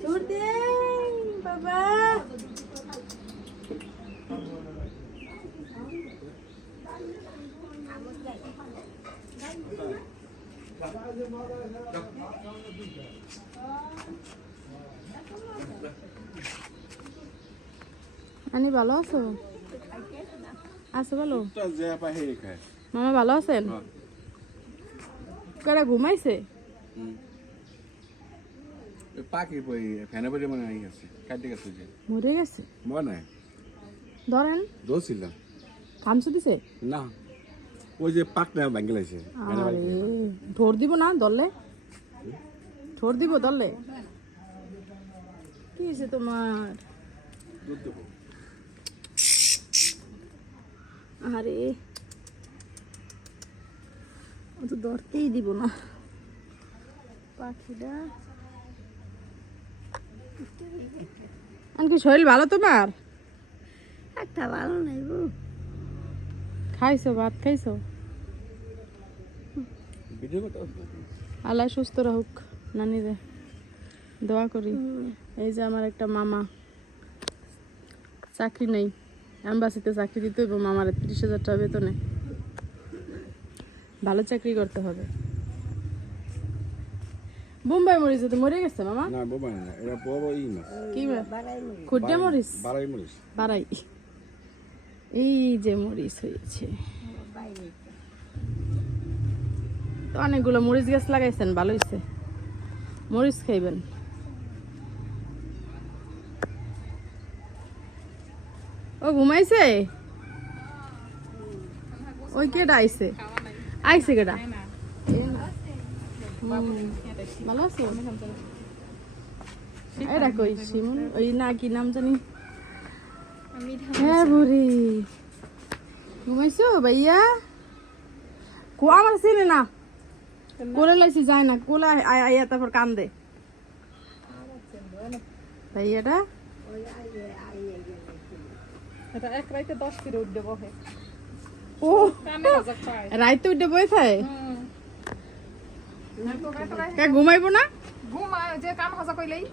Surding, আনি ভালো আছো? আছো ভালো? মামা ভালো আছেন? হ্যাঁ। কারা ঘুমাইছে? পাখি বই ফ্যানে বলে মানে আই আছে কাটে গেছে যে। মরে গেছে? মনে ধরেন। দোষিলাম খামসু দিছে? না ওই যে লাগছে ঠোর দিব না দললে ঠোর দিব দললে কি হয়েছে তোমার? দুধ দেবো। আরে। ও তো ধরতেই দিব না। পাখিটা। আনকি শরীর ভালো তোমার? একটা ভালো নাই গো খাইছো ভাত খাইছো? আল্লাহ সুস্থ রাহুক নানিরে দোয়া করি। এই যে আমার একটা মামা। চাকরি নেই। অ্যাম্বাসিতে চাকরি দিতে হইব মামার তিরিশ হাজার টাকা বেতনে। ভালো চাকরি করতে হবে। বোম্বাই মরিচ তো মরে গেছে মামা। না বাবা না এটা বড় ই মাছ কি বাড়াই মুড়ি খুড্ডে মরিচ? বাড়াই মরিস বাড়াই এই যে মরিচ হয়েছে। তো অনেকগুলো মরিচ গাছ লাগাইছেন ভালো হয়েছে মরিচ খাইবেন। ও ঘুমাইছে? ওই কেডা আইছে? কেডা হুম, ভালো আছো এটা কই শিমুল ওই না কি নাম জানি হ্যাঁ বুড়ি ঘুমাইছো ভাইয়া কো আমার চিনে না কোলে লাইছি যায় না কোলে আইয়া তারপর কান্দে ভাইয়াটা এটা এক রাইতে দশ কিলো উঠে বহে ও। রাইতে উঠে বই থাকে কে ঘুমাইবো না? ঘুম যে কাম হাজা কইলেই।